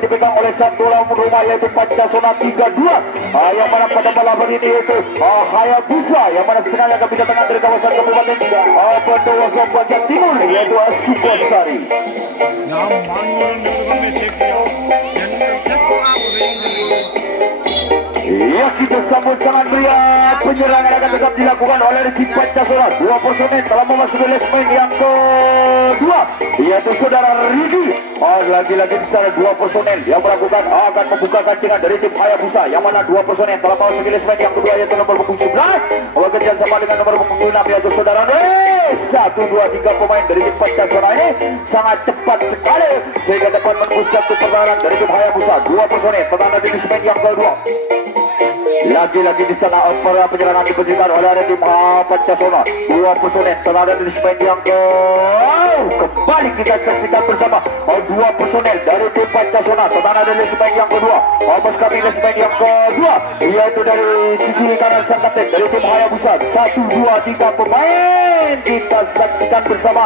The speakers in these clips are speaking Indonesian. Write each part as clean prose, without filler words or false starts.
dipegang oleh satu lawan rumah yaitu Pancasona 32 yang mana pada malam hari ini yaitu Hayabusa yang mana sengaja akan pindah tengah dari kawasan Kabupaten Bondowoso bagian timur yaitu Sukosari. Ya, kita sambut sangat meriah. Penyerangan akan tetap dilakukan oleh tim Pancasona. Dua personel telah memasuki lesmen yang kedua yaitu saudara Ridi. Lagi-lagi di sana dua personel yang melakukan akan membuka gancingan dari tim Hayabusa yang mana dua personel telah memasuki lesmen yang kedua yaitu nomor punggung 11 bekerja sama dengan nomor punggung 6 yaitu saudara Redi. 1, 2, 3 pemain dari tim Pancasona ini sangat cepat sekali sehingga dapat menembus satu pertahanan dari tim Hayabusa. Dua personel pertahanan di lesmen yang kedua. Lagi-lagi di sana penyerangan diberikan oleh tim Pancasona. Dua personel terhadap di lesmen yang kembali kita saksikan bersama dua personel dari tim Pancasona terhadap di lesmen yang kedua. Mas kami lesmen yang kedua yaitu dari sisi kanan sang kapten dari tim Hayabusa. 1, 2, 3 pemain kita saksikan bersama.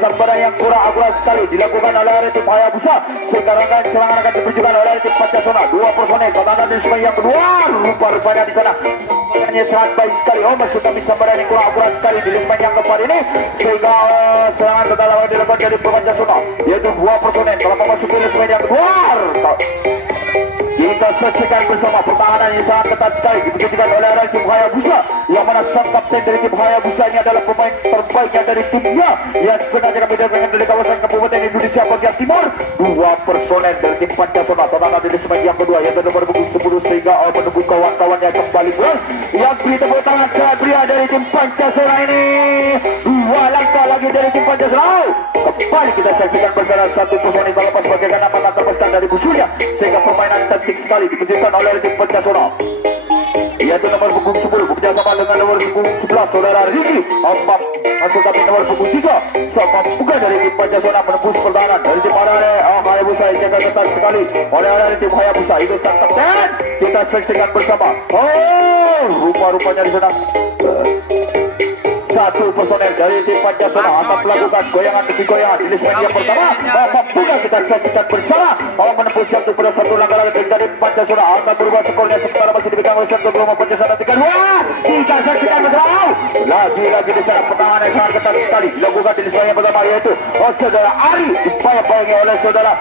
Sambaran yang kurang akurat sekali dilakukan oleh tim Hayabusa sehingga serangan akan diberikan oleh tim Pancasona. Dua personel terhadap di lesmen yang kedua. Rupa-rupanya di sana sambarannya sangat baik sekali. Maksud kami sambaran yang kurang akurat sekali di lesmen yang keempat ini sehingga serangan total lawan dilakukan dari Pancasona yaitu dua personel telah memasuki lesmen yang kedua. Kita saksikan bersama pertahanan yang sangat ketat sekali diberikan oleh tim Hayabusa yang mana sang kapten dari tim Hayabusa ini adalah pemain terbaiknya dari timnya yang sengaja kami datangkan dari kawasan Kabupaten Indonesia bagian timur. Dua personel dari tim Pancasona terhadap di lesmen yang kedua yaitu nomor punggung 10 sehingga menunggu kawan-kawannya kembali pulang. Yang beri tepuk tangan sangat pria dari tim Pancasona ini. Dua langkah lagi dari tim Pancasona. Kembali kita saksikan bersama satu personel balapan sebagai nama terpesat dari musuhnya sehingga permainan cantik sekali diputuskan oleh tim Pancasona yaitu nomor punggung 10 bekerjasama dengan nomor punggung 11 saudara Riki. Masuk kami nomor punggung 3 sama buka dari tim Pancasona menembus pertahanan dari tim Hayabusa yang jaga ketat sekali oleh tim Hayabusa itu sang kapten. Kita saksikan bersama. Rupa-rupanya di sana satu personel dari tim Pancasona akan melakukan goyangan demi goyangan di lesmen yang pertama. Buka kita saksikan bersama menembus satu pada satu langkah lagi dari Pancasona akan berubah skornya sementara masih dipegang oleh satu gelombang Pancasona 3-2. Kita saksikan bersama lagi-lagi di sana pertahanan yang sangat ketat sekali dilakukan di lesmen yang pertama yaitu saudara Ari dibayang-bayangi oleh saudara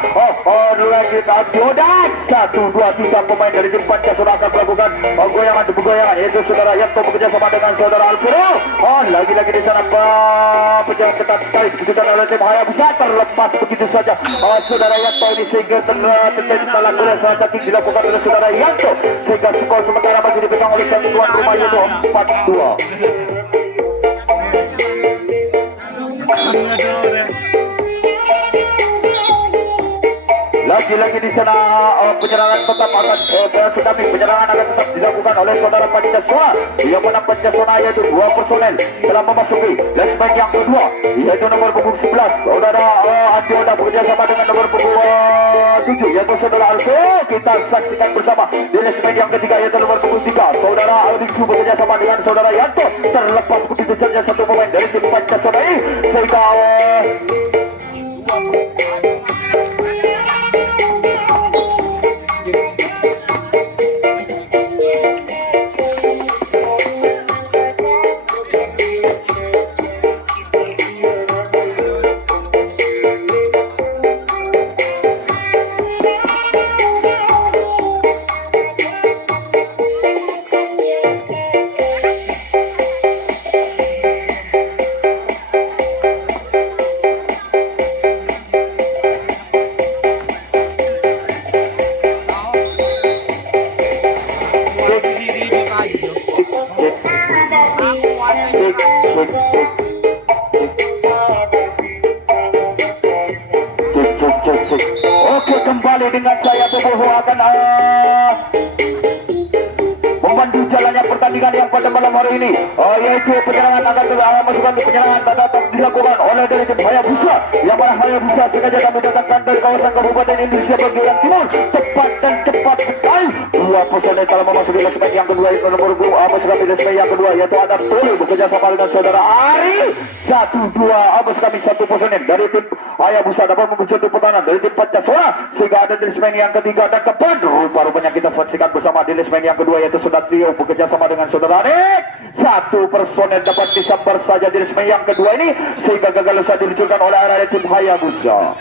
Nuragita Abdiodan. 1, 2, 3 pemain dari tim Pancasona akan melakukan goyangan demi goyangan yaitu saudara Yanto bekerja sama dengan saudara Alviro. Lagi-lagi di sana penjagaan ketat sekali diberikan oleh tim Hayabusa terlepas begitu saja saudara Yanto ini sehingga terjadi salah guna salah kaki dilakukan oleh saudara Yanto sehingga skor sementara masih dipegang oleh sang tuan rumah yaitu 4-2. Lagi-lagi di sana penyerangan tetap akan penyerangan akan tetap dilakukan oleh saudara Pancasona yang mana Pancasona yaitu dua personel telah memasuki lesmen yang kedua yaitu nomor punggung 11 saudara Andioda bekerja sama dengan nomor punggung 7 yaitu saudara Alko. Kita saksikan bersama di lesmen yang ketiga yaitu nomor punggung 3 saudara Aldiku bekerja sama dengan saudara Yanto. Terlepas begitu saja satu pemain dari tim Pancasona ini sehingga Oke, kembali dengan saya Boboho akan membantu jalannya pertandingan yang pada malam hari ini yaitu penyerangan akan masukkan penyerangan tetap dilakukan oleh dari tim Hayabusa yang mana Hayabusa sengaja kami datangkan dari kawasan Kabupaten Indonesia bagian timur tepat dan cepat sekali. Dua dua personel telah memasuki klasmen yang kedua, itu nomor 2 memasuki klasmen yang kedua, yaitu Adam Tolu bekerja sama dengan saudara Ari. 1-2 memasuki satu personel dari tim Hayabusa dapat memuncul pertahanan dari tim Pancasila, sehingga ada di klasmen yang ketiga dan keempat. Rupa-rupanya kita saksikan bersama di klasmen yang kedua, yaitu saudara Trio bekerja sama dengan saudara Arik. Satu personel dapat disambar saja di klasmen yang kedua ini, sehingga gagal usah diluncurkan oleh arah tim Hayabusa.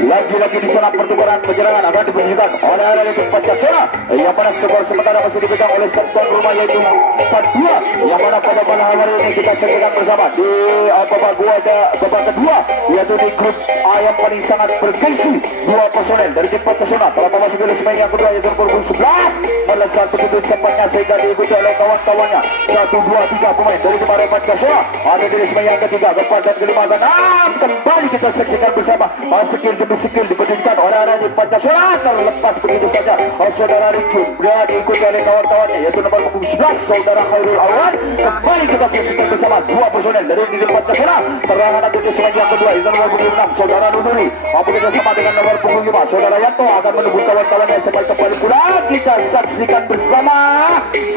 Lagi-lagi di sana pertukaran penyerangan akan dibunyikan oleh arah tim Pancasila, yang mana skor sementara masih dipegang oleh tuan rumah yaitu 4-2, yang mana pada malam hari ini kita saksikan bersama di babak kedua, yaitu di grup A yang paling sangat bergengsi. Dua personel dari tim Pancasila telah memasuki klasmen yang kedua, yaitu nomor 11 melesat begitu cepatnya sehingga diikuti oleh kawan-kawannya. 1, 2, 3 pemain dari tim Pancasila ada di klasmen yang ketiga, keempat dan kelima dan kembali kita saksikan bersama skill demi skill diberikan oleh arah tim Pancasila, terlepas begitu saja saudara Ricky berada diikuti oleh kawan-kawannya, yaitu nomor 11 saudara Khairul Awan. Kembali kita saksikan bersama dua personel dari tim Pancasila terangan di klasmen yang kedua, itu nomor 6 saudara Nunuri bekerja sama dengan nomor 5 saudara Yanto akan menunggu kawan-kawannya sampai kembali pula kita saksikan bersama.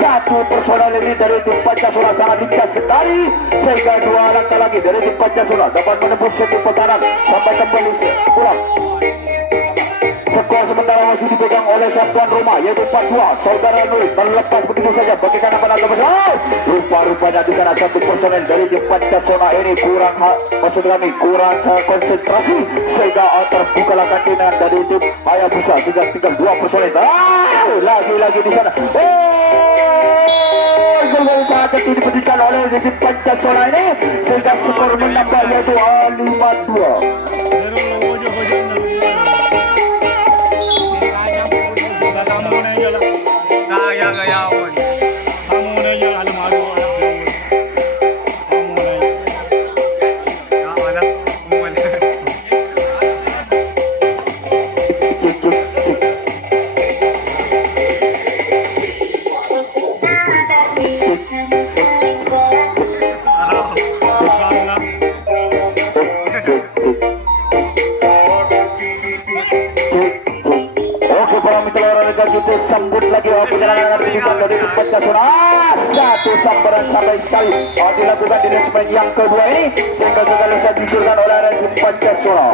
Satu personel ini dari tim Pancasila sangat lincah sekali, sehingga dua langkah lagi dari tim Pancasila dapat menembus satu pertahanan sampai kembali pulang. Skor sementara masih dipegang oleh tuan rumah, yaitu 4-2 saudara Nuri, terlepas begitu saja bagaimana penonton besar. Rupa-rupanya di sana satu personel dari tim Pancasila ini kurang konsentrasi, sehingga terbukalah kantinan dari tim Hayabusa, sudah tinggal dua personel. Lagi-lagi di sana gol sangat kecil diberikan oleh tim Pancasila ini, sehingga skor menambah yaitu 5-2. Sambut lagi penyerangan dari Pancasila. Satu sambaran sampai sekali dilakukan di klasmen yang kedua ini, sehingga gagal bisa dijualkan oleh tim Pancasila.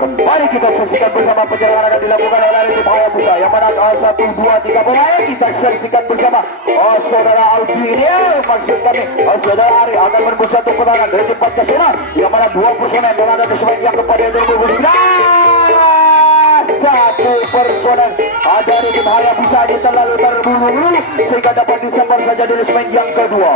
Kembali kita saksikan bersama penyerangan yang dilakukan oleh tim Hayabusa, yang mana 1, 2, 3 pemain kita saksikan bersama. Saudara Aldi ini maksud kami saudara Ari akan menembus satu pertahanan dari tim Pancasila, yang mana dua personel yang ada di sebaik yang kepada itu satu personel dari tim Hayabusa ini terlalu terburu-buru, sehingga dapat disambar saja di sebaik yang kedua.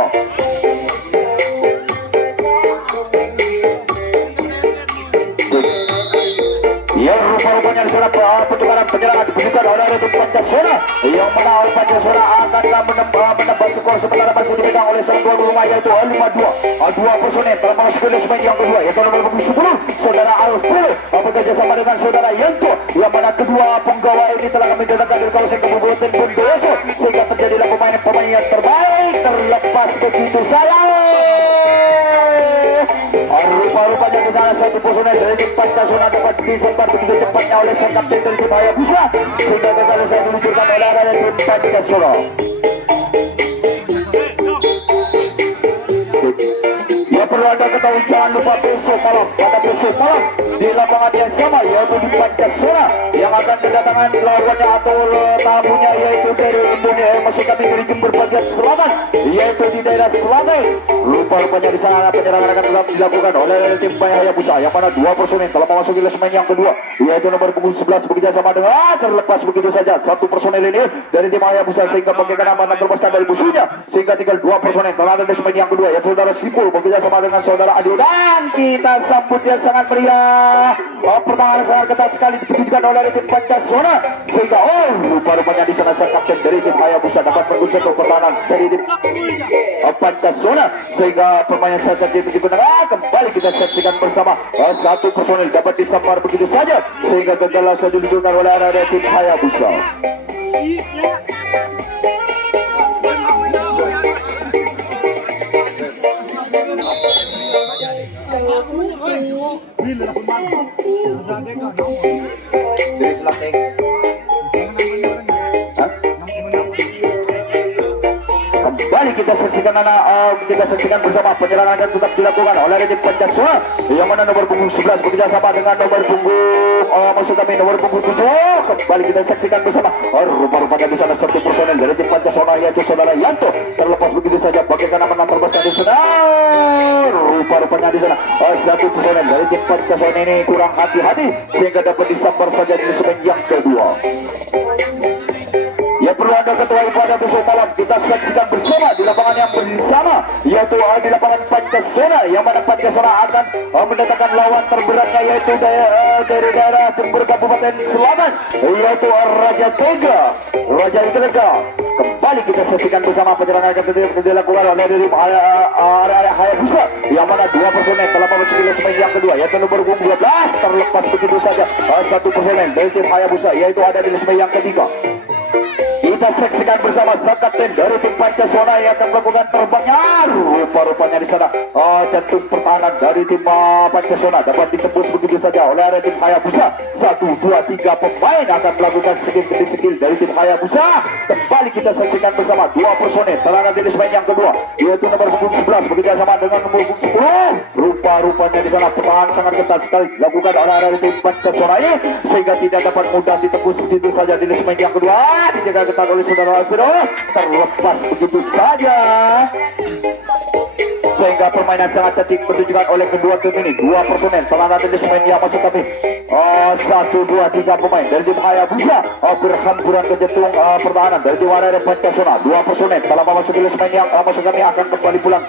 Yang rupa-rupanya di sana pertukaran penyerangan diberikan oleh tim Pancasila, yang mana Pancasila akan menambah skor sementara masih dipegang oleh sang tuan rumah, yaitu 5-2. Dua personel telah memasuki klasmen yang kedua, yaitu nomor 10 saudara Arus Pulu bekerja sama dengan saudara Yanto, yang mana kedua penggawa ini telah kami datangkan dari kawasan Kabupaten Bondowoso, sehingga terjadilah pemain-pemain yang terbaik. Terlepas begitu saja rupa-rupanya di sana satu personel dari tim Pancasona dapat disempat begitu cepatnya oleh sang kapten dari tim Hayabusa sehingga gagal saya diluncurkan oleh arah tim Pancasona. Ya perlu Anda ketahui, jangan lupa besok malam, pada besok malam di lapangan yang sama yaitu di Pancasona yang akan kedatangan lawannya atau tamunya yaitu dari Indonesia, maksud kami dari Jember bagian selatan yaitu di daerah Selatan. Rupanya di sana penyerangan akan tetap dilakukan oleh tim Hayabusa yang mana dua personel telah memasuki lesmen yang kedua yaitu nomor punggung 11 bekerja sama dengan terlepas begitu saja satu personel ini dari tim Hayabusa sehingga bagaikan aman terlepaskan dari musuhnya sehingga tinggal dua personel telah ada lesmen yang kedua yaitu saudara Sipul bekerja sama dengan saudara Adi dan kita sambut yang sangat meriah. Pertahanan sangat ketat sekali ditunjukkan oleh tim Pancasona sehingga rupanya di sana sang kapten dari tim Hayabusa dapat mengusir pertahanan dari tim Pancasona sehingga permainan saja ditunjukkan. Kembali kita saksikan bersama satu personel dapat disambar begitu saja sehingga gagal saja ditunjukkan oleh arah tim Hayabusa. Kembali kita saksikan bersama penyerangan yang tetap dilakukan oleh tim Pancasona yang mana nomor punggung 11 bekerja sama dengan nomor punggung maksud kami nomor punggung 7. Kembali kita saksikan bersama rupanya di sana satu personel dari tim Pancasona yaitu saudara Yanto terlepas begitu saja bagaikan aman terbesar di sana. Rupanya di sana satu personel dari tim Pancasona ini kurang hati-hati sehingga dapat disambar saja di segmen yang kedua. Ya perlu Anda ketahui pada besok malam kita saksikan bersama di lapangan yang bersama yaitu di lapangan Pancasona yang mana Pancasona akan mendatangkan lawan terberatnya yaitu dari daerah Jember Kabupaten Selatan yaitu Raja Tega. Kembali kita saksikan bersama penyerangan yang dilakukan oleh dari area Hayabusa yang mana dua personel telah memasuki lesmen yang kedua yaitu nomor 12 terlepas begitu saja satu personel dari tim Hayabusa yaitu ada di lesmen yang ketiga. Kita saksikan bersama sang kapten dari tim Pancasona yang akan melakukan terbangnya. Rupanya di sana jantung pertahanan dari tim Pancasona dapat ditembus begitu saja oleh area tim Hayabusa. 1, 2, 3 pemain akan melakukan skill dari tim Hayabusa. Kembali kita saksikan bersama dua personel telah ada di lesmen yang kedua yaitu nomor punggung 11 bekerja sama dengan nomor punggung 10. Rupanya di sana pertahanan sangat ketat sekali dilakukan oleh area tim Pancasona ini sehingga tidak dapat mudah ditembus begitu saja di lesmen yang kedua. Dijaga ketat oleh saudara Alviro terlepas begitu saja sehingga permainan sangat cantik ditunjukkan oleh kedua tim ini. Dua personel telah ada di semen yang masuk kami 1, 2, 3 pemain dari tim Hayabusa berhamburan ke jantung pertahanan dari tim Pancasona. Dua personel telah memasuki semen yang masuk kami akan kembali pulang.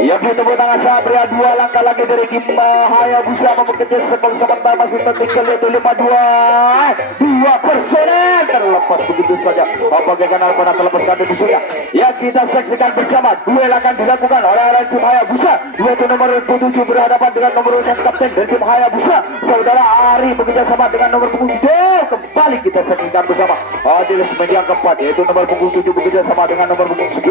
Ya tepuk tangan saya pria dua langkah lagi dari tim Hayabusa memperkecil sebentar masih tertinggal yaitu 5-2. Dua personel terlepas begitu saja bagaikan alpana terlepaskan dari musuhnya. Ya kita saksikan bersama duel akan dilakukan oleh tim Hayabusa yaitu nomor 7 berhadapan dengan nomor 1 kapten dari tim Hayabusa saudara Ari bekerja sama dengan nomor punggung 7. Kembali kita saksikan bersama di lesmen yang keempat yaitu nomor punggung 7 bekerja sama dengan nomor punggung 11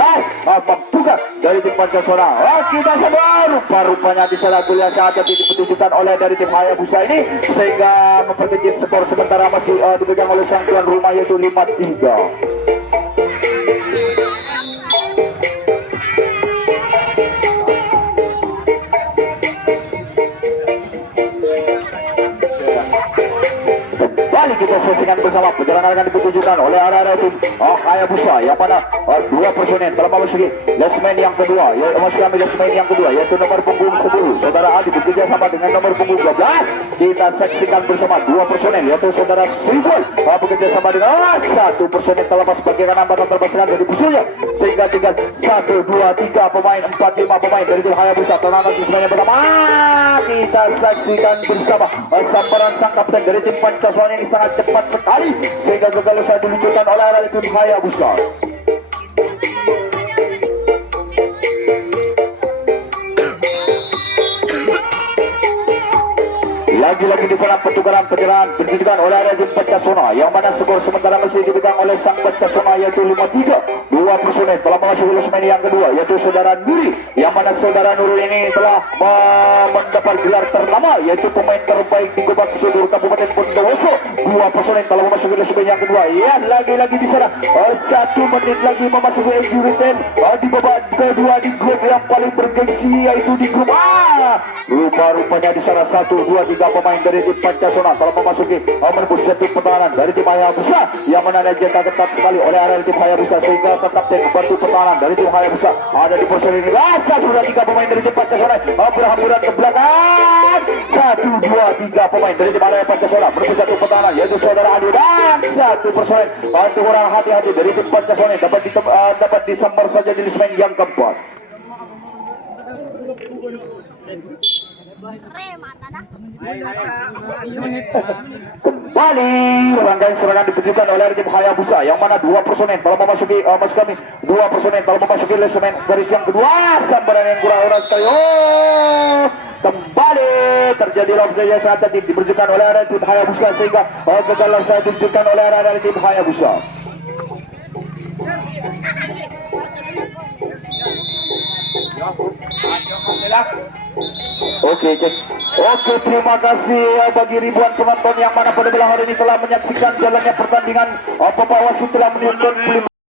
membuka dari tim Pancasona. Kita sabar rupanya di sana kuliah saat ini ditunjukkan oleh dari tim Hayabusa ini sehingga memperkecil skor sementara masih dipegang oleh sang tuan rumah yaitu 5-3. Kita saksikan bersama perjalanan akan ditunjukkan oleh arah tim Hayabusa yang mana dua personel telah memasuki lesmen yang kedua yaitu nomor punggung 10 saudara Adi bekerja sama dengan nomor punggung 12. Kita saksikan bersama dua personel yaitu saudara Sriful bekerja sama dengan satu personel telah sebagai hambatan terbesar dari musuhnya sehingga tinggal 1, 2, 3 pemain 4, 5 pemain dari tim Hayabusa telah nanti semuanya pertama. Kita saksikan bersama sambaran sang kapten dari tim Pancasona ini sangat cepat sekali sehingga gagal usai diluncurkan oleh arah tim Hayabusa. Lagi-lagi di sana pertukaran penyerahan ditunjukkan oleh arah tim Pancasona yang mana skor sementara masih dipegang oleh sang Pancasona yaitu 5-3. Dua dua personel telah memasuki losemen yang kedua, yaitu saudara Nuri, yang mana saudara Nuri ini telah mendapat gelar ternama, yaitu pemain terbaik di Gobak Sudur Kabupaten Bondowoso. Dua personel telah memasuki losemen yang kedua. Ya, lagi-lagi di sana 1 menit lagi memasuki injury time di babak kedua di grup yang paling bergengsi, yaitu di grup A. Rupa-rupanya di sana 1, 2, 3 pemain dari tim Pancasona telah memasuki menembus satu pertahanan dari tim Hayabusa, yang mana dijaga ketat sekali oleh area tim Hayabusa, sehingga kapten bantu pertahanan dari tim Hayabusa ada di posisi ini. 1, 2, 3 pemain dari tim Pancasona berhamburan ke belakang. 1, 2, 3 pemain dari tim area Pancasona menembus satu pertahanan, yaitu saudara Adi, dan 1 personel untuk orang hati-hati dari tim Pancasona dapat disambar saja di losemen yang keempat. Kembali rangkaian serangan ditujukan oleh tim Hayabusa, yang mana 2 personel telah memasuki dua personel telah memasuki losemen garis yang kedua. Sambaran yang kurang sekali. Kembali terjadi offside yang sangat cantik diberikan oleh area tim Hayabusa, sehingga gagal offside diberikan oleh area tim Hayabusa. Oke, terima kasih bagi ribuan penonton yang mana pada malam hari ini telah menyaksikan jalannya pertandingan. Bapak wasit telah menunjukkan